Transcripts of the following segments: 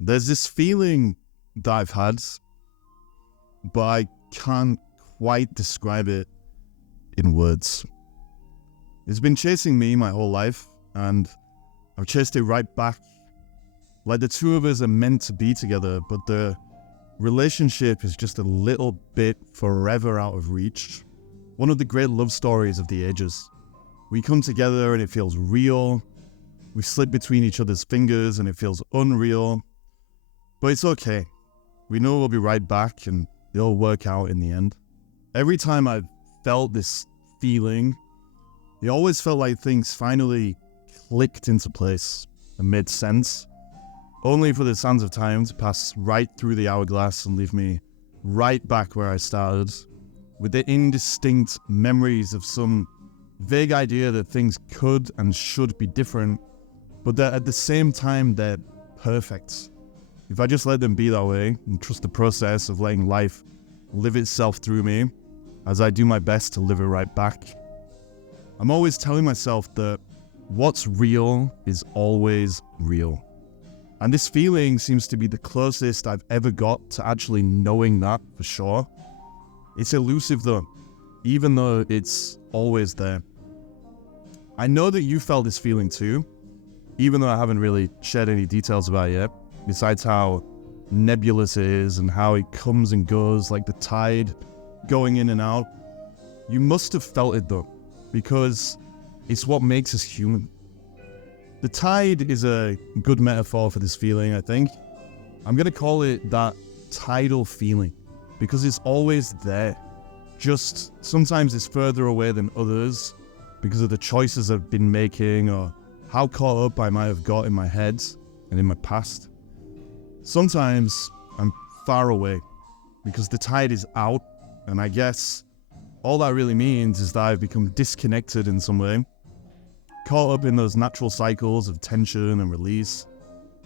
There's this feeling that I've had, but I can't quite describe it in words. It's been chasing me my whole life, and I've chased it right back. Like the two of us are meant to be together, but the relationship is just a little bit forever out of reach. One of the great love stories of the ages. We come together and it feels real. We slip between each other's fingers and it feels unreal. But it's okay. We know we'll be right back and it'll work out in the end. Every time I've felt this feeling, it always felt like things finally clicked into place and made sense, only for the sands of time to pass right through the hourglass and leave me right back where I started, with the indistinct memories of some vague idea that things could and should be different, but that at the same time they're perfect. If I just let them be that way and trust the process of letting life live itself through me, as I do my best to live it right back. I'm always telling myself that what's real is always real. And this feeling seems to be the closest I've ever got to actually knowing that for sure. It's elusive though, even though it's always there. I know that you felt this feeling too, even though I haven't really shared any details about it yet, besides how nebulous it is and how it comes and goes like the tide going in and out. You must have felt it though, because it's what makes us human. The tide is a good metaphor for this feeling, I think. I'm going to call it that tidal feeling, because it's always there. Just sometimes it's further away than others because of the choices I've been making or how caught up I might have got in my head and in my past. Sometimes I'm far away because the tide is out, and I guess all that really means is that I've become disconnected in some way, caught up in those natural cycles of tension and release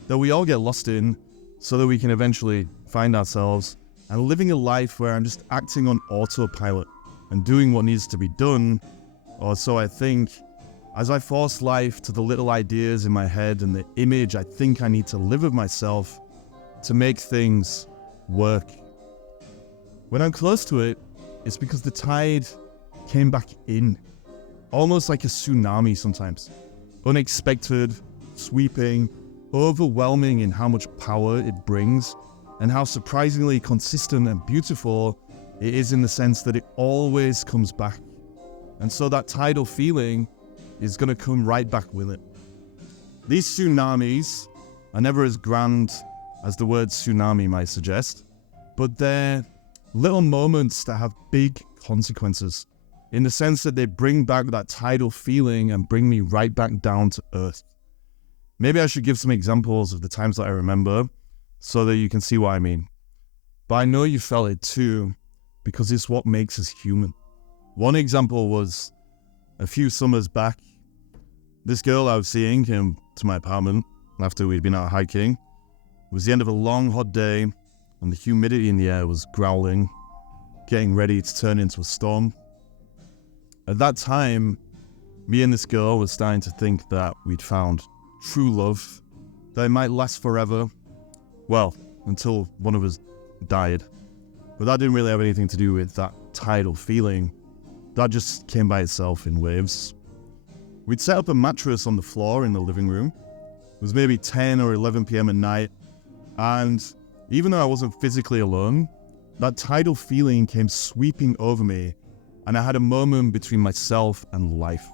that we all get lost in, so that we can eventually find ourselves and living a life where I'm just acting on autopilot and doing what needs to be done, or so I think, as I force life to the little ideas in my head and the image I think I need to live of myself to make things work. When I'm close to it, it's because the tide came back in. Almost like a tsunami sometimes. Unexpected, sweeping, overwhelming in how much power it brings, and how surprisingly consistent and beautiful it is in the sense that it always comes back. And so that tidal feeling is going to come right back with it. These tsunamis are never as grand as the word tsunami might suggest, but they're little moments that have big consequences, in the sense that they bring back that tidal feeling and bring me right back down to earth. Maybe I should give some examples of the times that I remember so that you can see what I mean. But I know you felt it too, because it's what makes us human. One example was a few summers back. This girl I was seeing came to my apartment after we'd been out hiking. It was the end of a long hot day and the humidity in the air was growling, getting ready to turn into a storm. At that time, me and this girl were starting to think that we'd found true love, that it might last forever. Well, until one of us died. But that didn't really have anything to do with that tidal feeling. That just came by itself in waves. We'd set up a mattress on the floor in the living room. It was maybe 10 or 11 p.m. at night, and even though I wasn't physically alone, that tidal feeling came sweeping over me, and I had a moment between myself and life.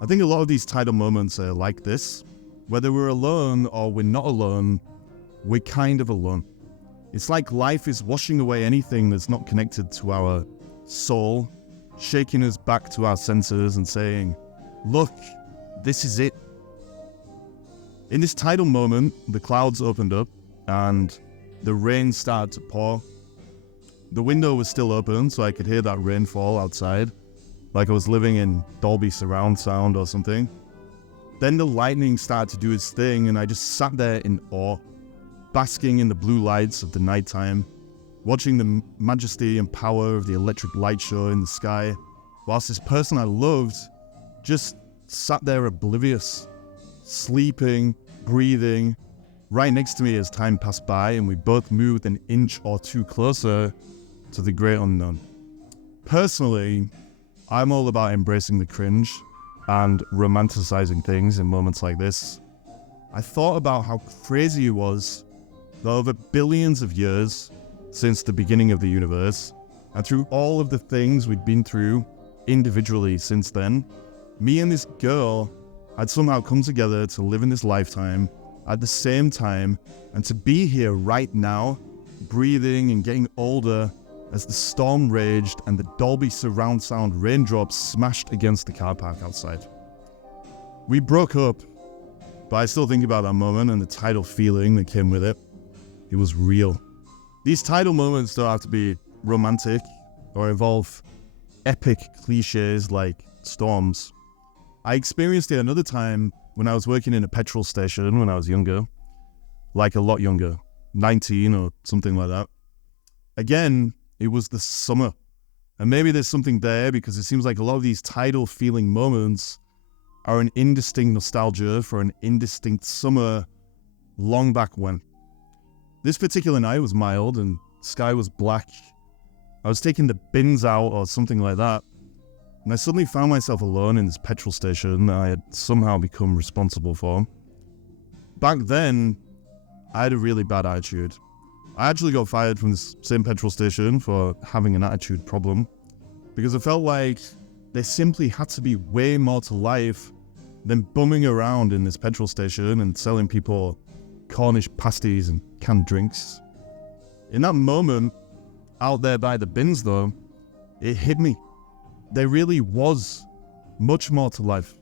I think a lot of these tidal moments are like this. Whether we're alone or we're not alone, we're kind of alone. It's like life is washing away anything that's not connected to our soul, shaking us back to our senses and saying, look, this is it. In this tidal moment, the clouds opened up and the rain started to pour. The window was still open, so I could hear that rainfall outside, like I was living in Dolby surround sound or something. Then the lightning started to do its thing, and I just sat there in awe, basking in the blue lights of the nighttime, watching the majesty and power of the electric light show in the sky, whilst this person I loved just sat there oblivious, sleeping, breathing, right next to me as time passed by, and we both moved an inch or two closer to the great unknown. Personally, I'm all about embracing the cringe and romanticizing things in moments like this. I thought about how crazy it was that over billions of years since the beginning of the universe, and through all of the things we'd been through individually since then, me and this girl had somehow come together to live in this lifetime at the same time, and to be here right now, breathing and getting older as the storm raged and the Dolby surround sound raindrops smashed against the car park outside. We broke up, but I still think about that moment and the tidal feeling that came with it. It was real. These tidal moments don't have to be romantic or involve epic cliches like storms. I experienced it another time when I was working in a petrol station when I was younger, like a lot younger, 19 or something like that. Again, it was the summer. And maybe there's something there because it seems like a lot of these tidal feeling moments are an indistinct nostalgia for an indistinct summer long back when. This particular night was mild and the sky was black. I was taking the bins out or something like that, and I suddenly found myself alone in this petrol station that I had somehow become responsible for. Back then, I had a really bad attitude. I actually got fired from this same petrol station for having an attitude problem because I felt like there simply had to be way more to life than bumming around in this petrol station and selling people Cornish pasties and canned drinks. In that moment, out there by the bins though, it hit me. There really was much more to life,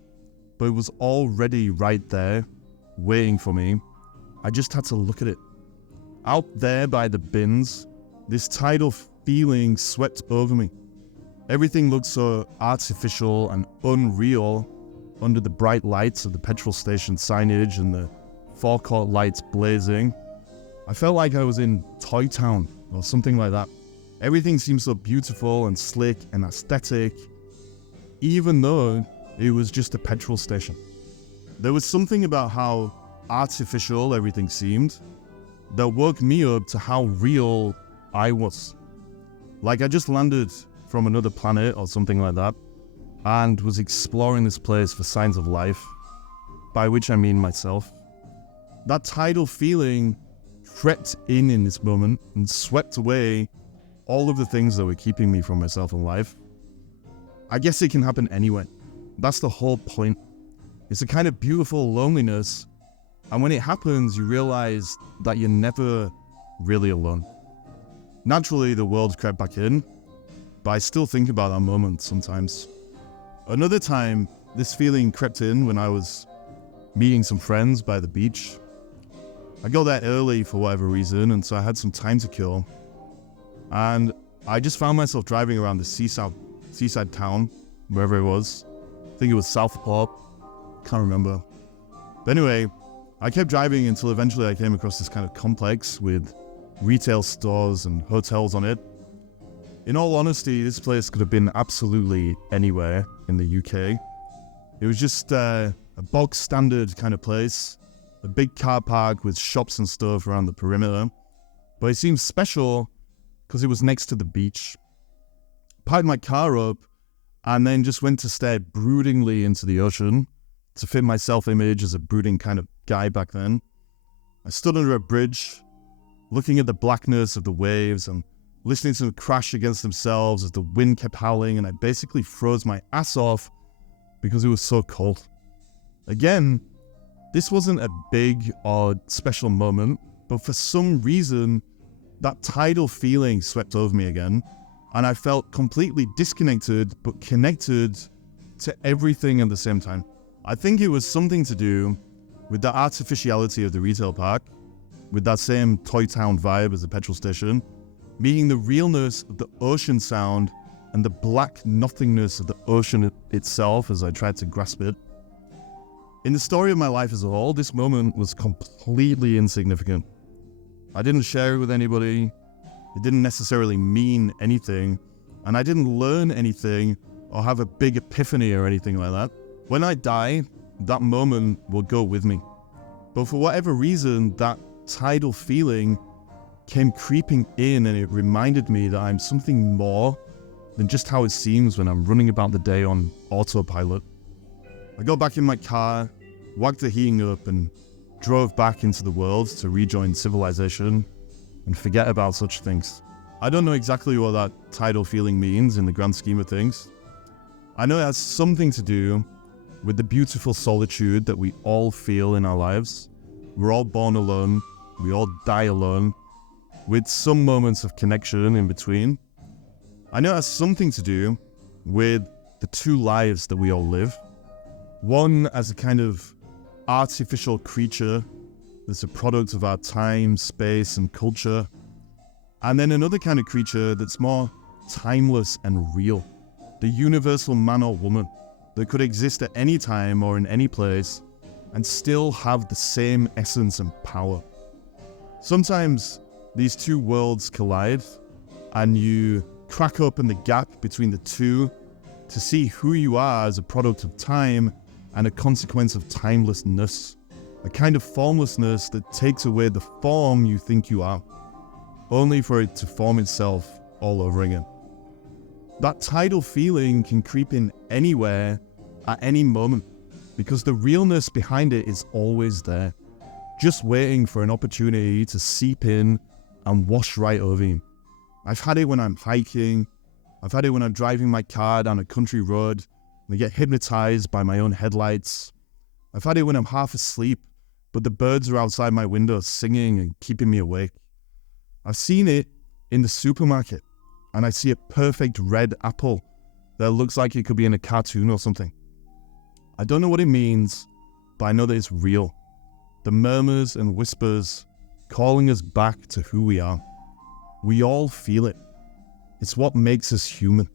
but it was already right there, waiting for me. I just had to look at it. Out there by the bins, this tidal feeling swept over me. Everything looked so artificial and unreal under the bright lights of the petrol station signage and the forecourt lights blazing. I felt like I was in Toy Town or something like that. Everything seemed so beautiful and slick and aesthetic, even though it was just a petrol station. There was something about how artificial everything seemed that woke me up to how real I was. Like I just landed from another planet or something like that and was exploring this place for signs of life, by which I mean myself. That tidal feeling crept in this moment and swept away all of the things that were keeping me from myself in life. I guess it can happen anyway. That's the whole point. It's a kind of beautiful loneliness, and when it happens, you realize that you're never really alone. Naturally, the world crept back in, but I still think about that moment sometimes. Another time, this feeling crept in when I was meeting some friends by the beach. I got there early for whatever reason, and so I had some time to kill. And I just found myself driving around the seaside town, wherever it was. I think it was Southport, can't remember. But anyway, I kept driving until eventually I came across this kind of complex with retail stores and hotels on it. In all honesty, this place could have been absolutely anywhere in the UK. It was just a bog standard kind of place, a big car park with shops and stuff around the perimeter. But it seemed special because it was next to the beach. Parked my car up and then just went to stare broodingly into the ocean to fit my self-image as a brooding kind of guy back then. I stood under a bridge, looking at the blackness of the waves and listening to them crash against themselves as the wind kept howling, and I basically froze my ass off because it was so cold. Again, this wasn't a big or special moment, but for some reason, that tidal feeling swept over me again, and I felt completely disconnected but connected to everything at the same time. I think it was something to do with the artificiality of the retail park, with that same Toy Town vibe as the petrol station, meeting the realness of the ocean sound and the black nothingness of the ocean itself as I tried to grasp it. In the story of my life as a whole, this moment was completely insignificant. I didn't share it with anybody, it didn't necessarily mean anything, and I didn't learn anything or have a big epiphany or anything like that. When I die, that moment will go with me. But for whatever reason, that tidal feeling came creeping in, and it reminded me that I'm something more than just how it seems when I'm running about the day on autopilot. I got back in my car, wagged the heating up, and drove back into the world to rejoin civilization and forget about such things. I don't know exactly what that tidal feeling means in the grand scheme of things. I know it has something to do with the beautiful solitude that we all feel in our lives. We're all born alone, we all die alone, with some moments of connection in between. I know it has something to do with the two lives that we all live. One as a kind of artificial creature that's a product of our time, space, and culture. And then another kind of creature that's more timeless and real. The universal man or woman that could exist at any time or in any place and still have the same essence and power. Sometimes these two worlds collide and you crack open the gap between the two to see who you are as a product of time and a consequence of timelessness. A kind of formlessness that takes away the form you think you are, only for it to form itself all over again. That tidal feeling can creep in anywhere, at any moment, because the realness behind it is always there, just waiting for an opportunity to seep in and wash right over you. I've had it when I'm hiking, I've had it when I'm driving my car down a country road and I get hypnotized by my own headlights. I've had it when I'm half asleep, but the birds are outside my window singing and keeping me awake. I've seen it in the supermarket, and I see a perfect red apple that looks like it could be in a cartoon or something. I don't know what it means, but I know that it's real. The murmurs and whispers calling us back to who we are. We all feel it. It's what makes us human.